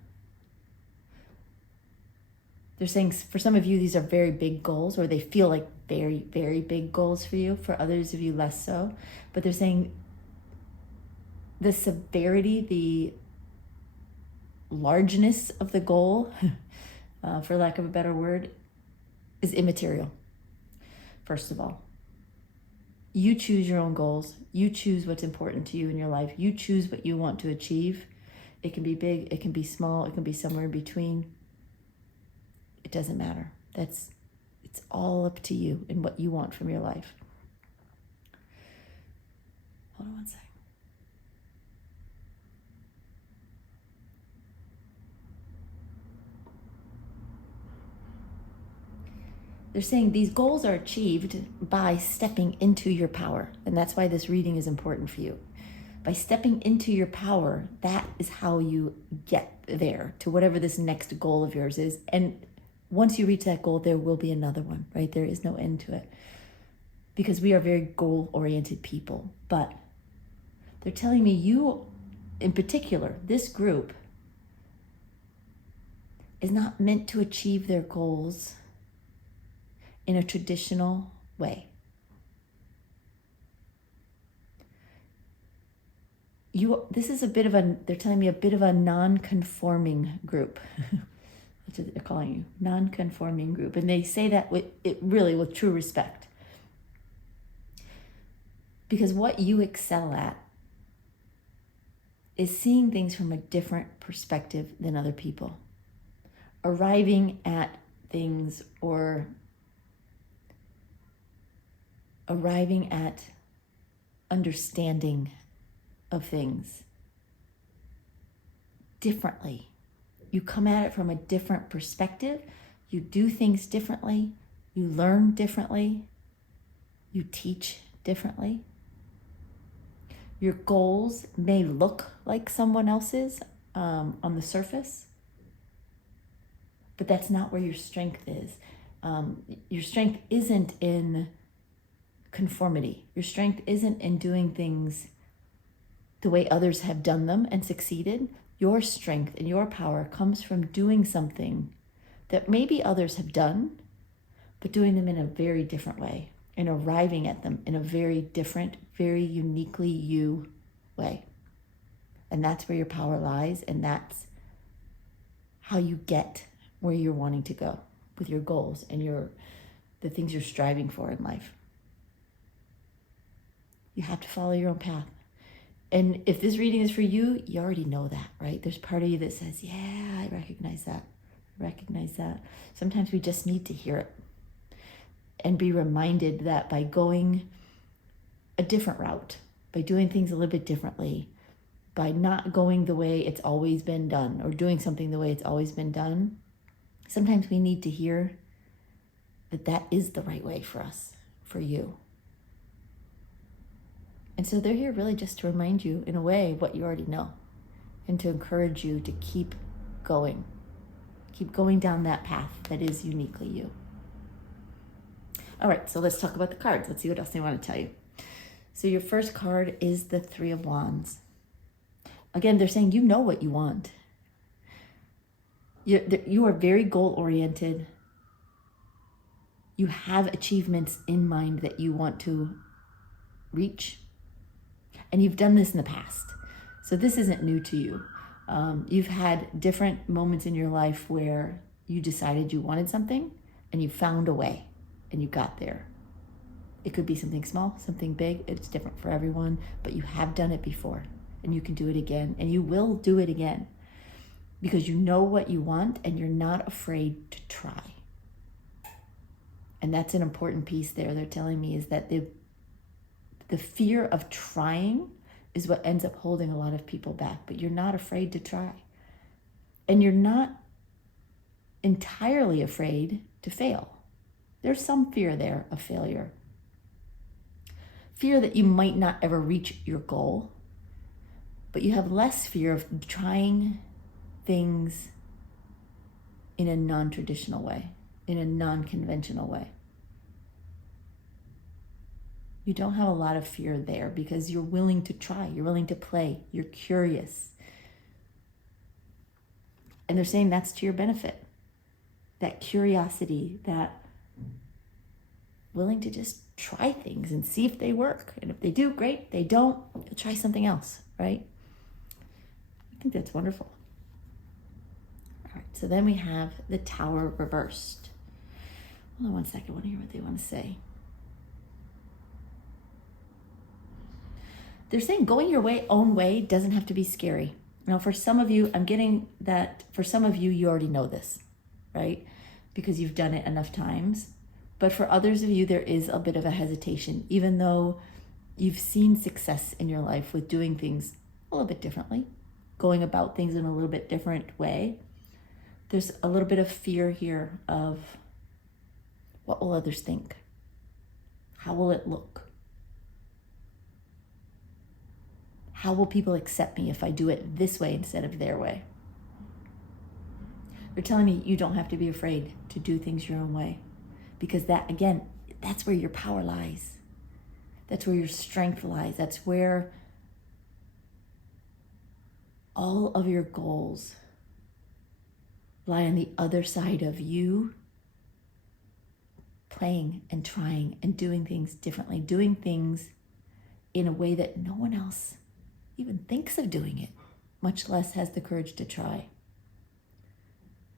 They're saying for some of you, these are very big goals, or they feel like very, very big goals for you. For others of you, less so. But they're saying the severity, the largeness of the goal, for lack of a better word, is immaterial. First of all, you choose your own goals. You choose what's important to you in your life. You choose what you want to achieve. It can be big, it can be small, it can be somewhere in between. It doesn't matter. It's all up to you and what you want from your life. Hold on 1 second. They're saying these goals are achieved by stepping into your power. And that's why this reading is important for you. By stepping into your power, that is how you get there to whatever this next goal of yours is. And once you reach that goal, there will be another one, right? There is no end to it. Because we are very goal-oriented people. But they're telling me you, in particular, this group, is not meant to achieve their goals in a traditional way. This is they're telling me a bit of a non-conforming group. That's what they're calling you, non-conforming group. And they say that with true respect. Because what you excel at is seeing things from a different perspective than other people. Arriving at things or arriving at understanding of things differently. You come at it from a different perspective. You do things differently. You learn differently. You teach differently. Your goals may look like someone else's on the surface, but that's not where your strength is. Your strength isn't in conformity. Your strength isn't in doing things the way others have done them and succeeded. Your strength and your power comes from doing something that maybe others have done, but doing them in a very different way and arriving at them in a very different, very uniquely you way. And that's where your power lies, and that's how you get where you're wanting to go with your goals and the things you're striving for in life. You have to follow your own path. And if this reading is for you, you already know that, right? There's part of you that says, yeah, I recognize that. Sometimes we just need to hear it and be reminded that by going a different route, by doing things a little bit differently, by not going the way it's always been done or doing something the way it's always been done, sometimes we need to hear that is the right way for us, for you. And so they're here really just to remind you, in a way, what you already know, and to encourage you to keep going down that path that is uniquely you. All right, so let's talk about the cards. Let's see what else they want to tell you. So your first card is the Three of Wands. Again, they're saying you know what you want. You are very goal-oriented. You have achievements in mind that you want to reach. And you've done this in the past. So this isn't new to you. You've had different moments in your life where you decided you wanted something and you found a way and you got there. It could be something small, something big. It's different for everyone, but you have done it before and you can do it again, and you will do it again because you know what you want and you're not afraid to try. And that's an important piece there. They're telling me is that the fear of trying is what ends up holding a lot of people back, but you're not afraid to try. And you're not entirely afraid to fail. There's some fear there of failure. Fear that you might not ever reach your goal, but you have less fear of trying things in a non-traditional way, in a non-conventional way. You don't have a lot of fear there because you're willing to try, you're willing to play, you're curious. And they're saying that's to your benefit. That curiosity, that willing to just try things and see if they work. And if they do, great. They don't, you'll try something else, right? I think that's wonderful. All right, so then we have the Tower reversed. Hold on one second, I want to hear what they want to say. They're saying going your own way doesn't have to be scary. Now, for some of you, I'm getting that for some of you, you already know this, right? Because you've done it enough times. But for others of you, there is a bit of a hesitation, even though you've seen success in your life with doing things a little bit differently, going about things in a little bit different way. There's a little bit of fear here of what will others think? How will it look? How will people accept me if I do it this way instead of their way? They're telling me you don't have to be afraid to do things your own way. Because that, again, that's where your power lies. That's where your strength lies. That's where all of your goals lie on the other side of you playing and trying and doing things differently, doing things in a way that no one else even thinks of doing it, much less has the courage to try.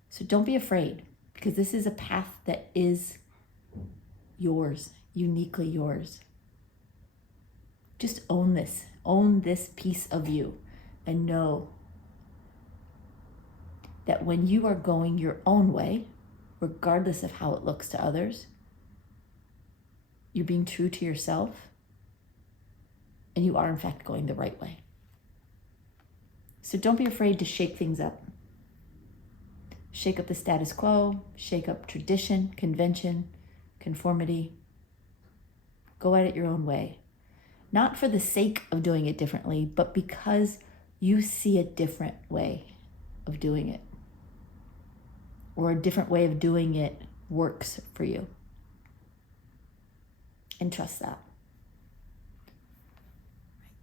So don't be afraid, because this is a path that is yours, uniquely yours. Just own this piece of you, and know that when you are going your own way, regardless of how it looks to others, you're being true to yourself, and you are in fact going the right way. So don't be afraid to shake things up. Shake up the status quo, shake up tradition, convention, conformity. Go at it your own way. Not for the sake of doing it differently, but because you see a different way of doing it, or a different way of doing it works for you. And trust that.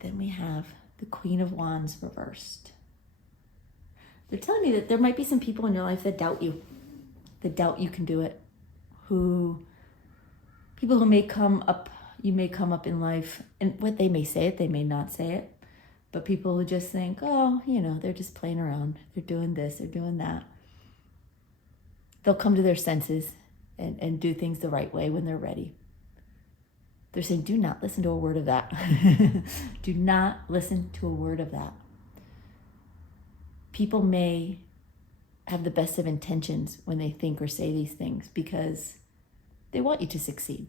Then we have the Queen of Wands reversed. They're telling me that there might be some people in your life that doubt you can do it, people who may come up, you may come up in life, and what they may say it, they may not say it, but people who just think, oh, they're just playing around, they're doing this, they're doing that. They'll come to their senses and do things the right way when they're ready. They're saying, do not listen to a word of that. Do not listen to a word of that. People may have the best of intentions when they think or say these things because they want you to succeed.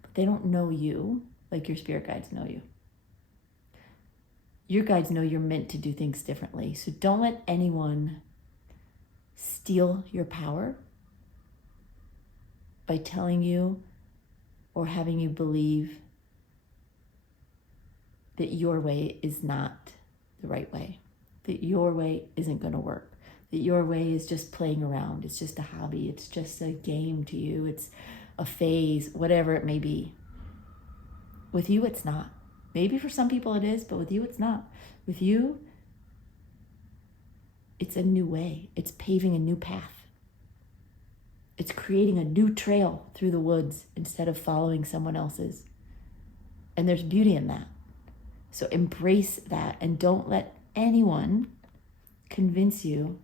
But they don't know you like your spirit guides know you. Your guides know you're meant to do things differently. So don't let anyone steal your power by telling you or having you believe that your way is not the right way, that your way isn't going to work, that your way is just playing around, it's just a hobby, it's just a game to you, it's a phase, whatever it may be. With you, it's not. Maybe for some people it is, but with you, it's not. With you, it's a new way. It's paving a new path. It's creating a new trail through the woods instead of following someone else's. And there's beauty in that. So embrace that and don't let anyone convince you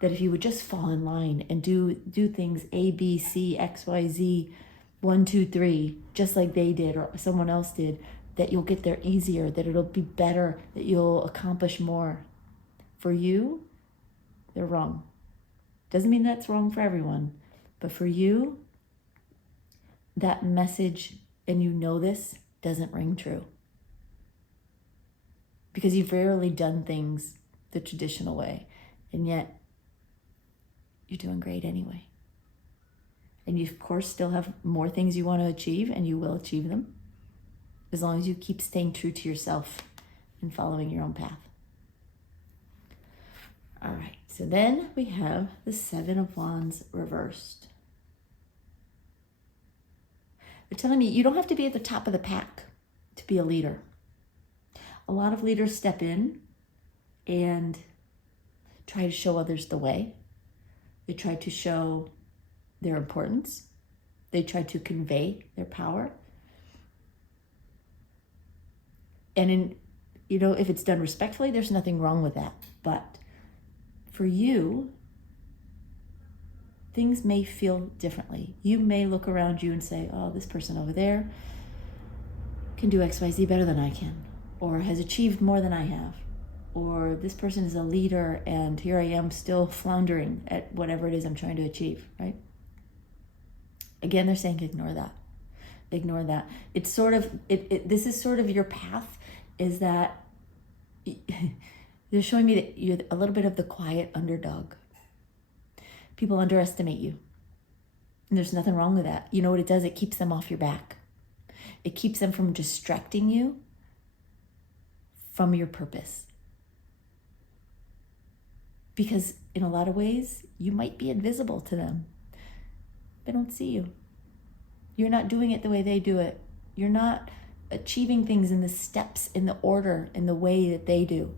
that if you would just fall in line and do things A, B, C, X, Y, Z, 1, 2, 3, just like they did or someone else did, that you'll get there easier, that it'll be better, that you'll accomplish more. For you, they're wrong. Doesn't mean that's wrong for everyone, but for you, that message, and you know this, doesn't ring true. because you've rarely done things the traditional way, and yet you're doing great anyway. And you, of course, still have more things you want to achieve, and you will achieve them as long as you keep staying true to yourself and following your own path. All right, so then we have the Seven of Wands reversed. They're telling me you don't have to be at the top of the pack to be a leader. A lot of leaders step in and try to show others the way. They try to show their importance. They try to convey their power. And if it's done respectfully, there's nothing wrong with that. But for you, things may feel differently. You may look around you and say, oh, this person over there can do XYZ better than I can, or has achieved more than I have, or this person is a leader and here I am still floundering at whatever it is I'm trying to achieve, right? Again, they're saying ignore that. Ignore that. It's sort of, this is sort of your path, is that they're showing me that you're a little bit of the quiet underdog. People underestimate you. And there's nothing wrong with that. You know what it does? It keeps them off your back. It keeps them from distracting you from your purpose. Because in a lot of ways, you might be invisible to them. They don't see you. You're not doing it the way they do it. You're not achieving things in the steps, in the order, in the way that they do.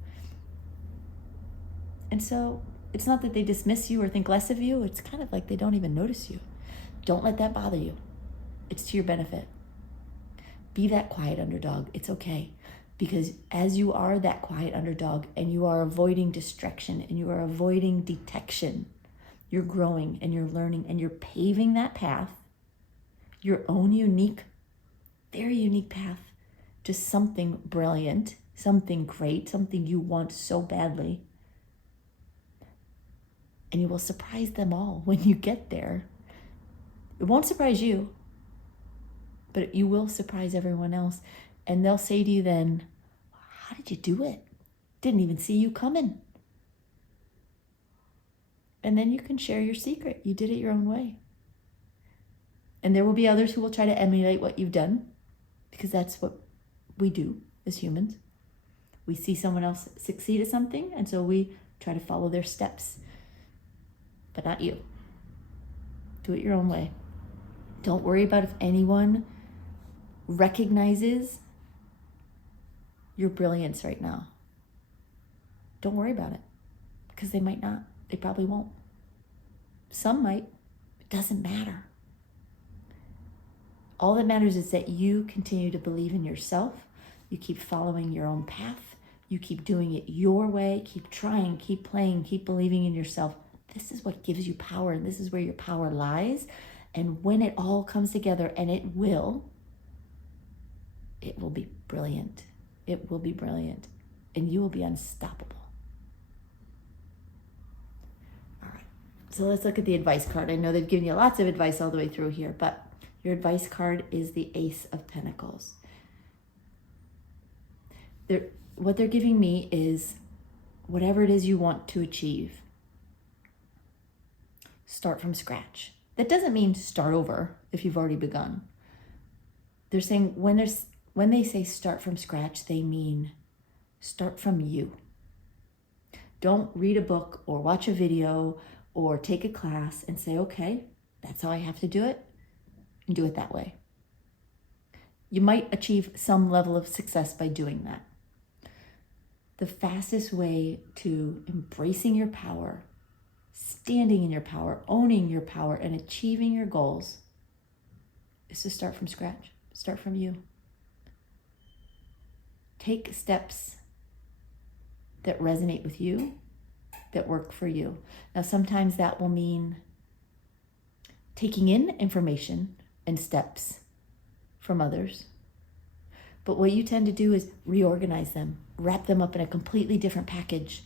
And so it's not that they dismiss you or think less of you. It's kind of like they don't even notice you. Don't let that bother you. It's to your benefit. Be that quiet underdog. It's okay. Because as you are that quiet underdog and you are avoiding distraction and you are avoiding detection, you're growing and you're learning and you're paving that path, your own unique, very unique path to something brilliant, something great, something you want so badly. And you will surprise them all when you get there. It won't surprise you, but you will surprise everyone else. And they'll say to you then, how did you do it? Didn't even see you coming. And then you can share your secret. You did it your own way. And there will be others who will try to emulate what you've done, because that's what we do as humans. We see someone else succeed at something, and so we try to follow their steps. But not you. Do it your own way. Don't worry about if anyone recognizes your brilliance right now. Don't worry about it, because they might not. They probably won't. Some might. It doesn't matter. All that matters is that you continue to believe in yourself. You keep following your own path. You keep doing it your way. Keep trying, keep playing, keep believing in yourself. This is what gives you power, and this is where your power lies. And when it all comes together, and it will be brilliant. It will be brilliant, and you will be unstoppable. All right, so let's look at the advice card. I know they've given you lots of advice all the way through here, but your advice card is the Ace of Pentacles. What they're giving me is whatever it is you want to achieve, start from scratch. That doesn't mean start over if you've already begun. They're saying when they say start from scratch, they mean start from you. Don't read a book or watch a video or take a class and say, okay, that's how I have to do it, and do it that way. You might achieve some level of success by doing that. The fastest way to embracing your power, standing in your power, owning your power, and achieving your goals is to start from scratch. Start from you. Take steps that resonate with you, that work for you. Now, sometimes that will mean taking in information and steps from others. But what you tend to do is reorganize them, wrap them up in a completely different package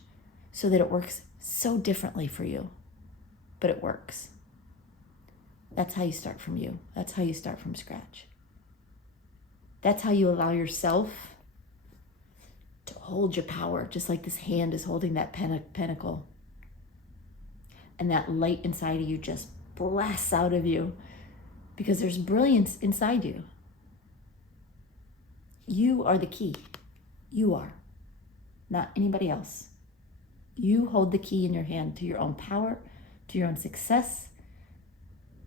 so that it works so differently for you, but it works. That's how you start from you. That's how you start from scratch. That's how you allow yourself to hold your power, just like this hand is holding that pentacle. And that light inside of you just blasts out of you because there's brilliance inside you. You are the key. You are, not anybody else. You hold the key in your hand to your own power, to your own success,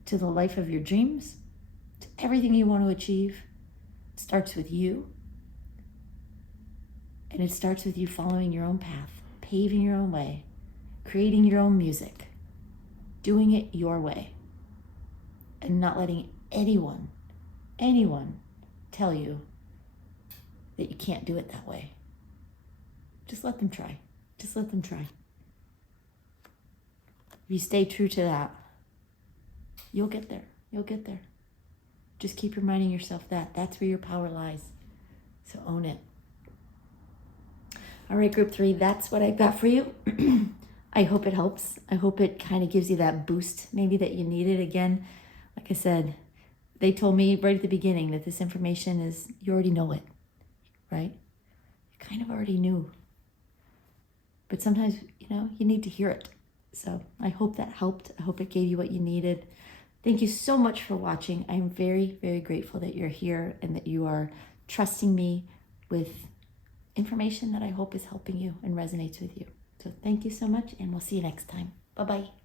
to the life of your dreams, to everything you want to achieve. It starts with you. And it starts with you following your own path, paving your own way, creating your own music, doing it your way, and not letting anyone tell you that you can't do it that way. Just let them try. Just let them try. If you stay true to that, you'll get there. You'll get there. Just keep reminding yourself that. That's where your power lies. So own it. All right, group 3, that's what I've got for you. I hope it helps. I hope it kind of gives you that boost maybe that you needed. Again, like I said, they told me right at the beginning that this information is, you already know it, right? You kind of already knew. But sometimes, you need to hear it. So I hope that helped. I hope it gave you what you needed. Thank you so much for watching. I'm very, very grateful that you're here and that you are trusting me with information that I hope is helping you and resonates with you. So thank you so much, and we'll see you next time. Bye-bye.